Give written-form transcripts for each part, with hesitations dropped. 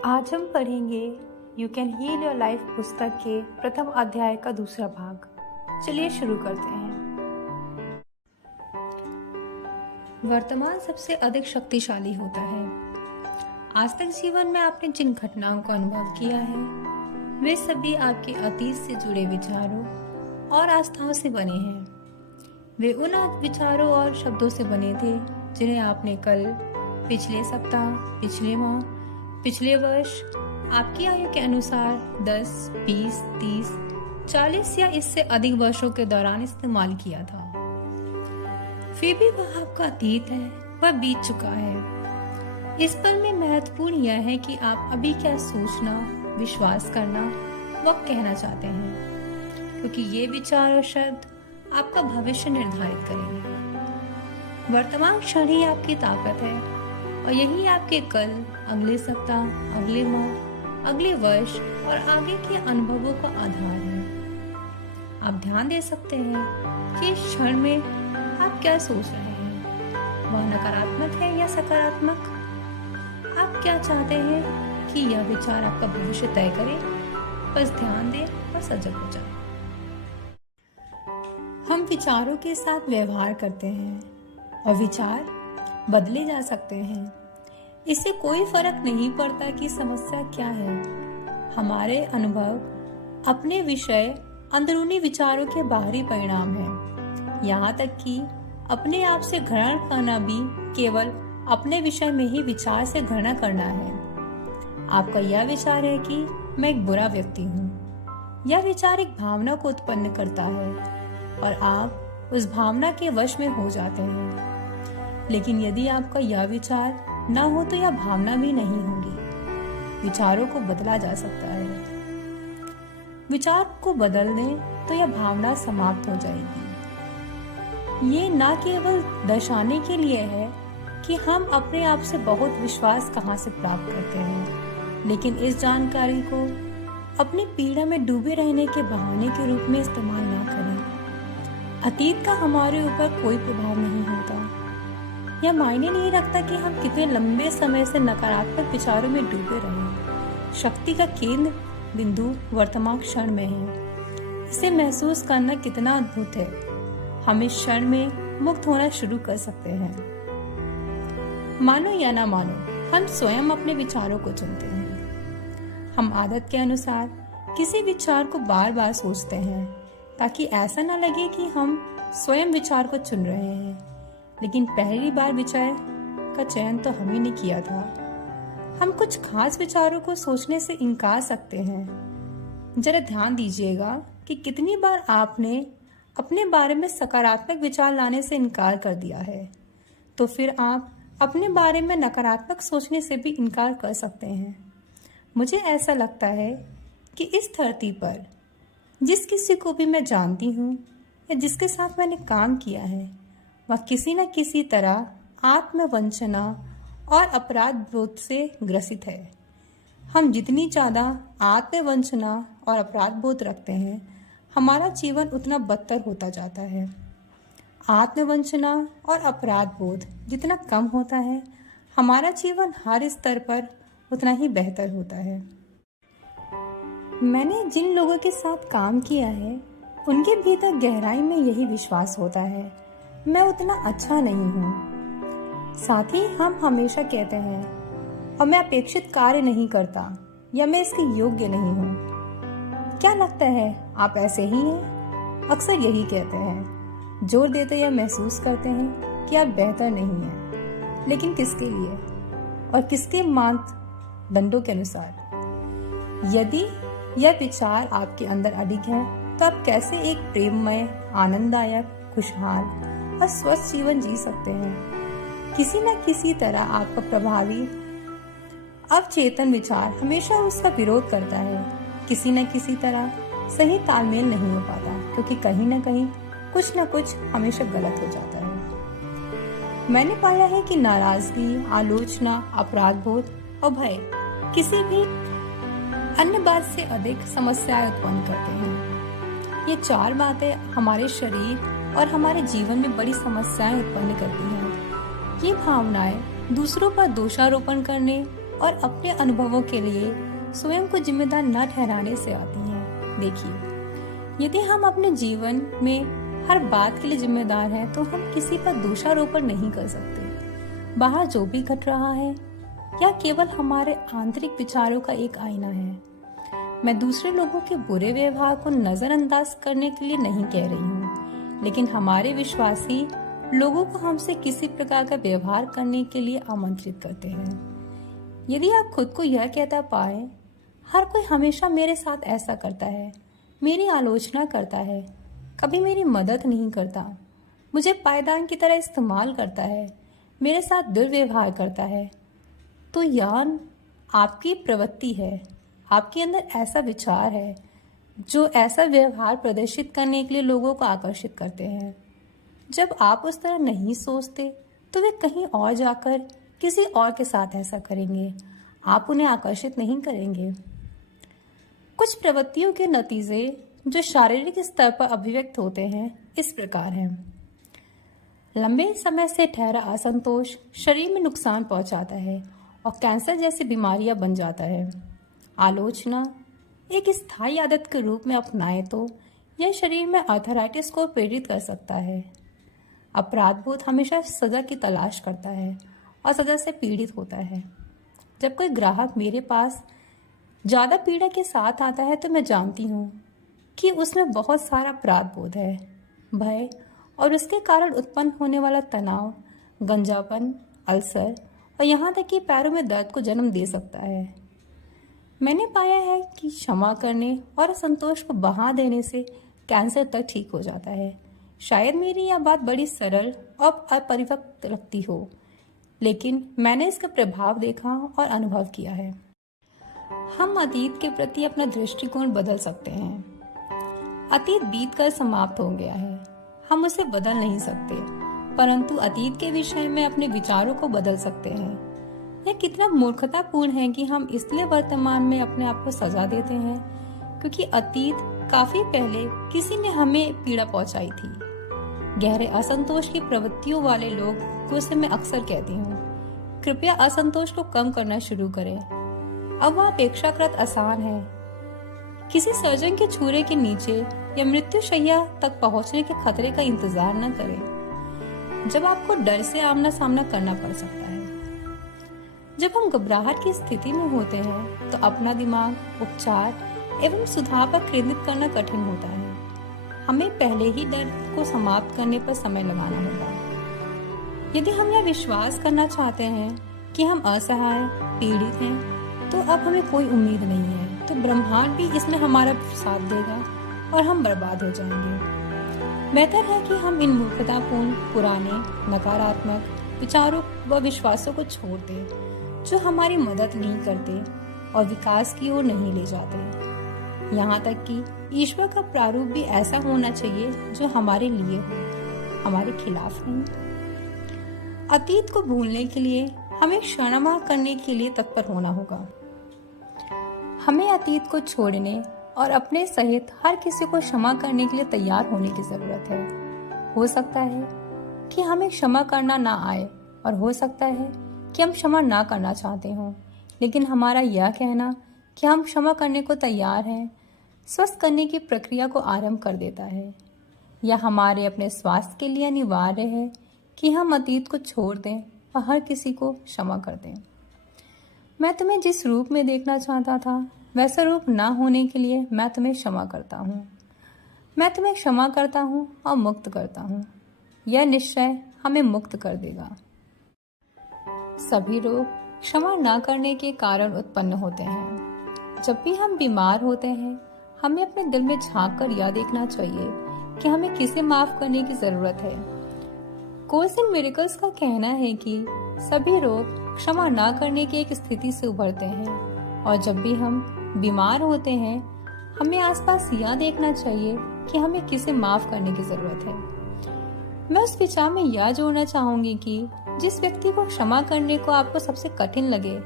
आज हम पढ़ेंगे you can heal your life पुस्तक के प्रथम अध्याय का दूसरा भाग। चलिए शुरू करते हैं। वर्तमान सबसे अधिक शक्तिशाली होता है। आज तक जीवन में आपने जिन घटनाओं का अनुभव किया है वे सभी आपके अतीत से जुड़े विचारों और आस्थाओं से बने हैं। वे उन विचारों और शब्दों से बने थे जिन्हें आपने कल, पिछले सप्ताह, पिछले माह, पिछले वर्ष, आपकी आयु के अनुसार 10, 20, 30, 40 या इससे अधिक वर्षों के दौरान इस्तेमाल किया था। फिर भी वह आपका अतीत है, वह बीत चुका है। इस पर में महत्वपूर्ण यह है कि आप अभी क्या सोचना, विश्वास करना व कहना चाहते हैं, क्योंकि ये विचार और शब्द आपका भविष्य निर्धारित करेंगे। वर्तमान क्षण ही आपकी ताकत है और यही आपके कल, अगले सप्ताह, अगले माह, अगले वर्ष और आगे के अनुभवों का आधार है। आप ध्यान दे सकते हैं कि इस क्षण में आप क्या सोच रहे हैं, वह नकारात्मक है या सकारात्मक। आप क्या चाहते हैं कि यह विचार आपका भविष्य तय करे। बस ध्यान दें और सजग हो जाएं। हम विचारों के साथ व्यवहार करते हैं और विचार बदले जा सकते हैं। इससे कोई फर्क नहीं पड़ता कि समस्या क्या है। हमारे अनुभव अपने विषय अंदरूनी विचारों के बाहरी परिणाम है। यहाँ तक कि अपने आप से घृणा करना भी केवल अपने विषय में ही विचार से घृणा करना है। आपका यह विचार है कि मैं एक बुरा व्यक्ति हूँ। यह विचार एक भावना को उत्पन्न करता है और आप उस भावना के वश में हो जाते हैं। लेकिन यदि आपका यह विचार ना हो तो यह भावना भी नहीं होगी। विचारों को बदला जा सकता है। विचार को बदल दें तो यह भावना समाप्त हो जाएगी। ये ना केवल दर्शाने के लिए है कि हम अपने आप से बहुत विश्वास कहाँ से प्राप्त करते हैं, लेकिन इस जानकारी को अपनी पीड़ा में डूबे रहने के बहाने के रूप में इस्तेमाल ना करें। अतीत का हमारे ऊपर कोई प्रभाव नहीं होता। यह मायने नहीं रखता कि हम कितने लंबे समय से नकारात्मक विचारों में डूबे रहे। शक्ति का केंद्र बिंदु वर्तमान क्षण में है। इसे महसूस करना कितना अद्भुत है। हम इस क्षण में मुक्त होना शुरू कर सकते हैं। मानो या ना मानो, हम स्वयं अपने विचारों को चुनते हैं। हम आदत के अनुसार किसी विचार को बार बार सोचते हैं ताकि ऐसा न लगे कि हम स्वयं विचार को चुन रहे हैं, लेकिन पहली बार विचार का चयन तो हम ही ने किया था। हम कुछ खास विचारों को सोचने से इनकार सकते हैं। जरा ध्यान दीजिएगा कि कितनी बार आपने अपने बारे में सकारात्मक विचार लाने से इनकार कर दिया है, तो फिर आप अपने बारे में नकारात्मक सोचने से भी इनकार कर सकते हैं। मुझे ऐसा लगता है कि इस धरती पर जिस किसी को भी मैं जानती हूँ या जिसके साथ मैंने काम किया है, वह किसी न किसी तरह आत्मवंचना और अपराध बोध से ग्रसित है। हम जितनी ज़्यादा आत्मवंचना और अपराध बोध रखते हैं, हमारा जीवन उतना बदतर होता जाता है। आत्मवंचना और अपराध बोध जितना कम होता है, हमारा जीवन हर स्तर पर उतना ही बेहतर होता है। मैंने जिन लोगों के साथ काम किया है, उनके भीतर गहराई में यही विश्वास होता है, मैं उतना अच्छा नहीं हूँ। साथ ही हम हमेशा कहते हैं और मैं अपेक्षित कार्य नहीं करता या मैं इसके योग्य नहीं हूँ। क्या लगता है आप ऐसे ही हैं? अक्सर यही कहते हैं, जोर देते या महसूस करते हैं कि आप बेहतर नहीं हैं, लेकिन किसके लिए और किसके मानदंडों के अनुसार? यदि यह विचार आपके अंदर अडिग है तो आप कैसे एक प्रेममय, आनंददायक, खुशहाल और स्वस्थ जीवन जी सकते हैं? किसी न किसी तरह आपका प्रभावी अवचेतन विचार हमेशा उसका विरोध करता है। किसी न किसी तरह सही तालमेल नहीं हो पाता, क्योंकि कहीं न कहीं कुछ न कुछ हमेशा गलत हो जाता है। मैंने पाया है कि नाराजगी, आलोचना, अपराध बोध और भय किसी भी अन्य बात से अधिक समस्याएं उत्पन्न करते हैं। ये चार बातें हमारे शरीर और हमारे जीवन में बड़ी समस्याएं उत्पन्न करती हैं। ये भावनाएं दूसरों पर दोषारोपण करने, और अपने अनुभवों के लिए स्वयं को जिम्मेदार न ठहराने से आती हैं। देखिए, यदि हम अपने जीवन में हर बात के लिए जिम्मेदार हैं तो हम किसी पर दोषारोपण नहीं कर सकते। बाहर जो भी घट रहा है या केवल हमारे आंतरिक विचारों का एक आईना है। मैं दूसरे लोगों के बुरे व्यवहार को नजरअंदाज करने के लिए नहीं कह रही हूँ, लेकिन हमारे विश्वासी लोगों को हमसे किसी प्रकार का व्यवहार करने के लिए आमंत्रित करते हैं। यदि आप खुद को यह कहता पाए, हर कोई हमेशा मेरे साथ ऐसा करता है, मेरी आलोचना करता है, कभी मेरी मदद नहीं करता, मुझे पायदान की तरह इस्तेमाल करता है, मेरे साथ दुर्व्यवहार करता है, तो यह आपकी प्रवृत्ति है, आपके अंदर ऐसा विचार है जो ऐसा व्यवहार प्रदर्शित करने के लिए लोगों को आकर्षित करते हैं। जब आप उस तरह नहीं सोचते तो वे कहीं और जाकर किसी और के साथ ऐसा करेंगे, आप उन्हें आकर्षित नहीं करेंगे। कुछ प्रवृत्तियों के नतीजे जो शारीरिक स्तर पर अभिव्यक्त होते हैं इस प्रकार हैं। लंबे समय से ठहरा असंतोष शरीर में नुकसान पहुंचाता है और कैंसर जैसी बीमारियां बन जाता है। आलोचना एक स्थायी आदत के रूप में अपनाएं तो यह शरीर में आर्थराइटिस को प्रेरित कर सकता है। अपराध बोध हमेशा सजा की तलाश करता है और सजा से पीड़ित होता है। जब कोई ग्राहक मेरे पास ज़्यादा पीड़ा के साथ आता है तो मैं जानती हूँ कि उसमें बहुत सारा अपराध बोध है, भय और उसके कारण उत्पन्न होने वाला तनाव, गंजापन, अल्सर और यहाँ तक कि पैरों में दर्द को जन्म दे सकता है। मैंने पाया है कि क्षमा करने और असंतोष को बहा देने से कैंसर तक ठीक हो जाता है। शायद मेरी यह बात बड़ी सरल और अपरिपक्व लगती हो, लेकिन मैंने इसका प्रभाव देखा और अनुभव किया है। हम अतीत के प्रति अपना दृष्टिकोण बदल सकते हैं। अतीत बीतकर समाप्त हो गया है, हम उसे बदल नहीं सकते, परंतु अतीत के विषय में अपने विचारों को बदल सकते हैं। यह कितना मूर्खतापूर्ण है कि हम इसलिए वर्तमान में अपने आप को सजा देते हैं क्योंकि अतीत काफी पहले किसी ने हमें पीड़ा पहुंचाई थी। गहरे असंतोष की प्रवृत्तियों वाले लोग को से मैं अक्सर कहती हूँ, कृपया असंतोष को कम करना शुरू करें। अब वह अपेक्षाकृत आसान है। किसी सर्जन के छुरे के नीचे या मृत्यु शैया तक पहुंचने के खतरे का इंतजार न करें, जब आपको डर से आमना सामना करना पड़ सकता है। जब हम घबराहट की स्थिति में होते हैं तो अपना दिमाग उपचार एवं सुधार पर केंद्रित करना कठिन होता है। हमें पहले ही डर को समाप्त करने पर समय लगाना होगा। यदि हम यह विश्वास करना चाहते हैं कि हम असहाय, पीड़ित हैं, तो अब हमें कोई उम्मीद नहीं है, तो ब्रह्मांड भी इसमें हमारा साथ देगा और हम बर्बाद हो जाएंगे। बेहतर है कि हम इन मूर्खतापूर्ण, पुराने, नकारात्मक विचारों व विश्वासों को छोड़ दें जो हमारी मदद नहीं करते और विकास की ओर नहीं ले जाते। यहाँ तक कि ईश्वर का प्रारूप भी ऐसा होना चाहिए जो हमारे लिए हो, हमारे खिलाफ नहीं। अतीत को भूलने के लिए हमें क्षमा करने के लिए तत्पर होना होगा। हमें अतीत को छोड़ने और अपने सहित हर किसी को क्षमा करने के लिए तैयार होने की जरूरत है। हो सकता है कि हमें क्षमा करना ना आए और हो सकता है कि हम क्षमा ना करना चाहते हों, लेकिन हमारा यह कहना कि हम क्षमा करने को तैयार हैं स्वस्थ करने की प्रक्रिया को आरंभ कर देता है। यह हमारे अपने स्वास्थ्य के लिए अनिवार्य है कि हम अतीत को छोड़ दें और हर किसी को क्षमा कर दें। मैं तुम्हें जिस रूप में देखना चाहता था वैसा रूप ना होने के लिए मैं तुम्हें क्षमा करता हूँ। मैं तुम्हें क्षमा करता हूँ और मुक्त करता हूँ। यह निश्चय हमें मुक्त कर देगा। सभी रोग क्षमा न करने के कारण उत्पन्न होते हैं। जब भी हम बीमार होते हैं हमें अपने दिल में झांक कर यह देखना चाहिए कि हमें किसे माफ करने की जरूरत है। कोर्स इन मिरेकल्स का कहना है कि सभी रोग क्षमा न करने की एक स्थिति से उभरते हैं और जब भी हम बीमार होते हैं हमें आसपास यह देखना चाहिए कि हमें किसे माफ करने की जरूरत है। मैं उस विचार में यह जोड़ना चाहूंगी कि जिस व्यक्ति को क्षमा करने को आपको सबसे कठिन लगे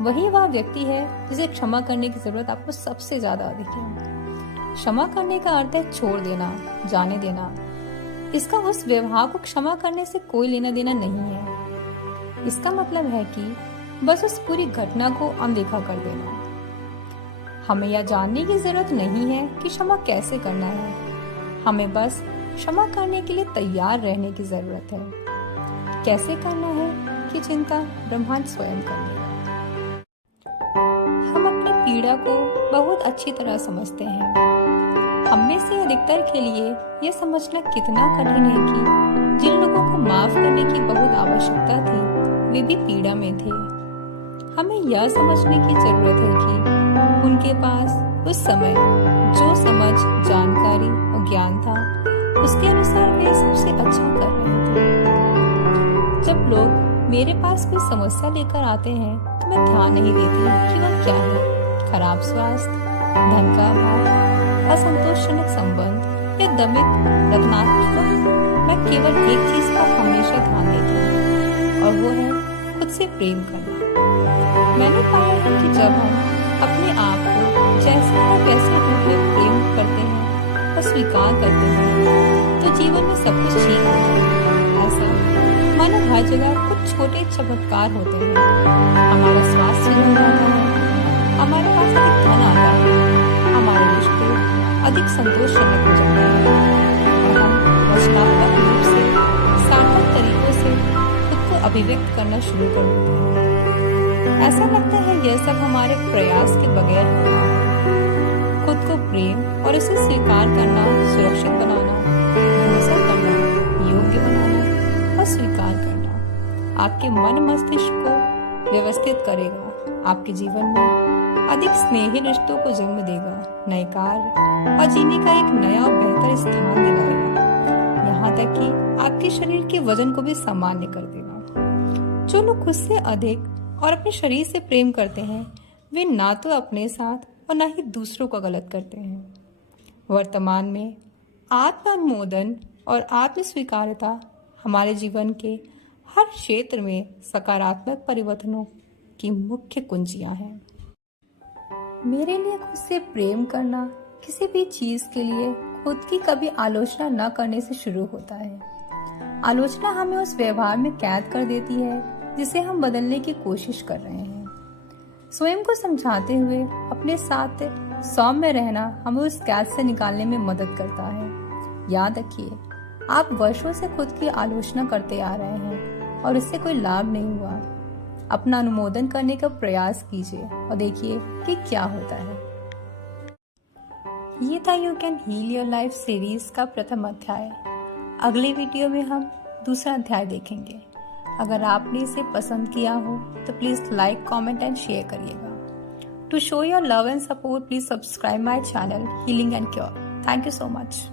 वही वह व्यक्ति है जिसे क्षमा करने की जरूरत आपको सबसे ज्यादा अधिक है। क्षमा करने का अर्थ है छोड़ देना, जाने देना। इसका उस व्यवहार को क्षमा करने से कोई लेना देना नहीं है। इसका मतलब है कि बस उस पूरी घटना को अनदेखा कर देना। हमें यह जानने की जरूरत नहीं है कि क्षमा कैसे करना है, हमें बस क्षमा करने के लिए तैयार रहने की जरूरत है। कैसे करना है कि चिंता ब्रह्मांड स्वयं कर लेगा। हम अपनी पीड़ा को बहुत अच्छी तरह समझते हैं। हम में से अधिकतर के लिए यह समझना कितना कठिन है कि जिन लोगों को माफ करने की बहुत आवश्यकता थी वे भी पीड़ा में थे। हमें यह समझने की जरूरत है कि उनके पास उस समय जो समझ, जानकारी और ज्ञान था उसके अनुसार वे सबसे अच्छा कर रहे थे। जब लोग मेरे पास कोई समस्या लेकर आते हैं तो मैं ध्यान नहीं देती कि वह क्या है। खराब स्वास्थ्य, धन का अभाव, असंतोषजनक संबंध या दमित रचनात्मक, मैं केवल एक चीज पर हमेशा ध्यान देती हूँ और वो है खुद से प्रेम करना। मैंने पाया है कि जब हम अपने आप को जैसे है वैसे रूप में प्रेम करते हैं और स्वीकार करते हैं तो जीवन में सब कुछ ठीक होता है। ऐसा मानो हर जगह कुछ छोटे चमत्कार होते हैं। हमारा स्वास्थ्य हो जाता है, हमारे पास अधिक धन आता है, हमारे रिश्ते अधिक संतोषजनक हो जाते हैं और हम रचनात्मक रूप से सार्थक तरीकों से खुद को अभिव्यक्त करना शुरू कर देते हैं। ऐसा लगता है यह सब हमारे प्रयास के बगैर होता है। खुद को प्रेम और उसे स्वीकार करना, सुरक्षित बनाना, भरोसा करना, योग्य बनाना और स्वीकार करना आपके मन मस्तिष्क को व्यवस्थित करेगा, आपके जीवन में अधिक स्नेही रिश्तों को जन्म देगा, नए कार्य और जीने का एक नया और बेहतर स्थान दिलाएगा, यहाँ तक कि आपके शरीर के वजन को भी सामान्य कर देगा। जो लोग खुद से अधिक और अपने शरीर से प्रेम करते हैं वे ना तो अपने साथ और ना ही दूसरों का गलत करते हैं। वर्तमान में आत्म अनुमोदन और आत्म स्वीकार्यता हमारे जीवन के हर क्षेत्र में सकारात्मक परिवर्तनों की मुख्य कुंजियां हैं। मेरे लिए खुद से प्रेम करना किसी भी चीज के लिए खुद की कभी आलोचना न करने से शुरू होता है। आलोचना हमें उस व्यवहार में कैद कर देती है जिसे हम बदलने की कोशिश कर रहे हैं। स्वयं को समझाते हुए अपने साथ सौम्य रहना हमें उस कैद से निकालने में मदद करता है। याद रखिए, आप वर्षों से खुद की आलोचना करते आ रहे हैं और इससे कोई लाभ नहीं हुआ। अपना अनुमोदन करने का प्रयास कीजिए और देखिए कि क्या होता है। ये था you can heal your life series का प्रथम अध्याय। अगले वीडियो में हम दूसरा अध्याय देखेंगे। अगर आपने इसे पसंद किया हो तो please like, comment and share करिएगा। To show your love and support please subscribe my channel healing and cure. Thank you so much.